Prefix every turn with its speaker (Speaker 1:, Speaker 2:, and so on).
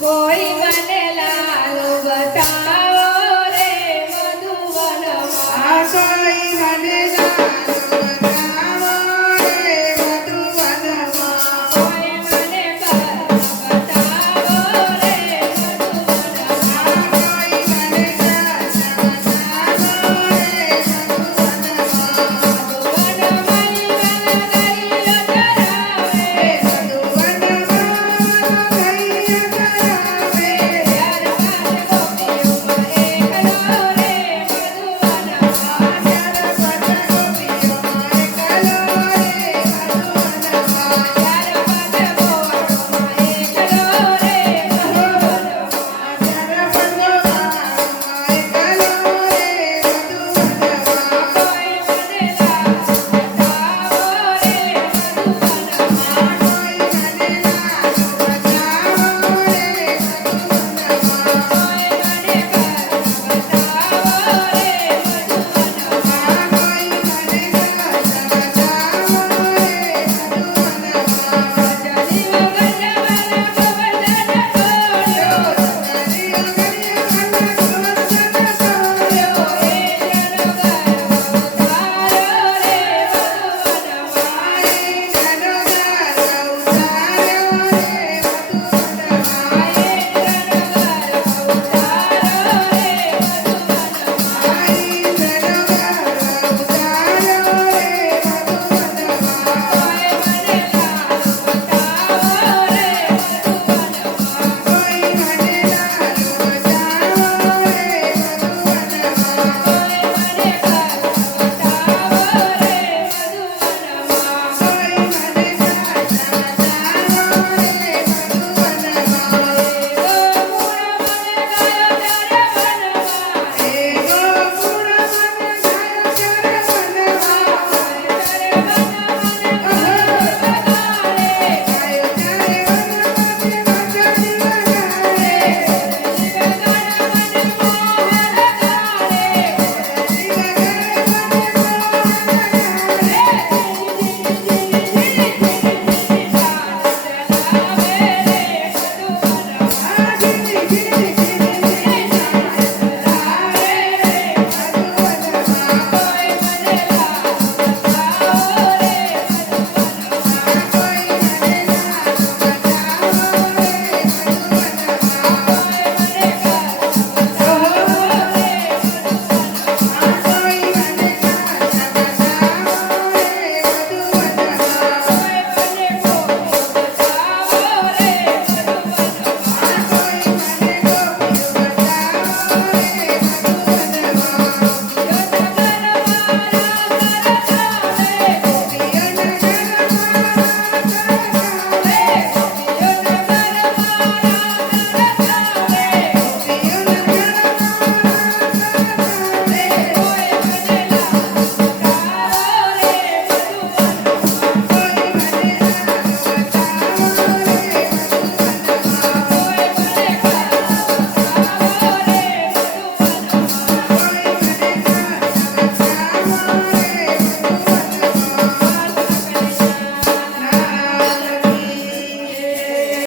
Speaker 1: કોઈ મને લાલ બતા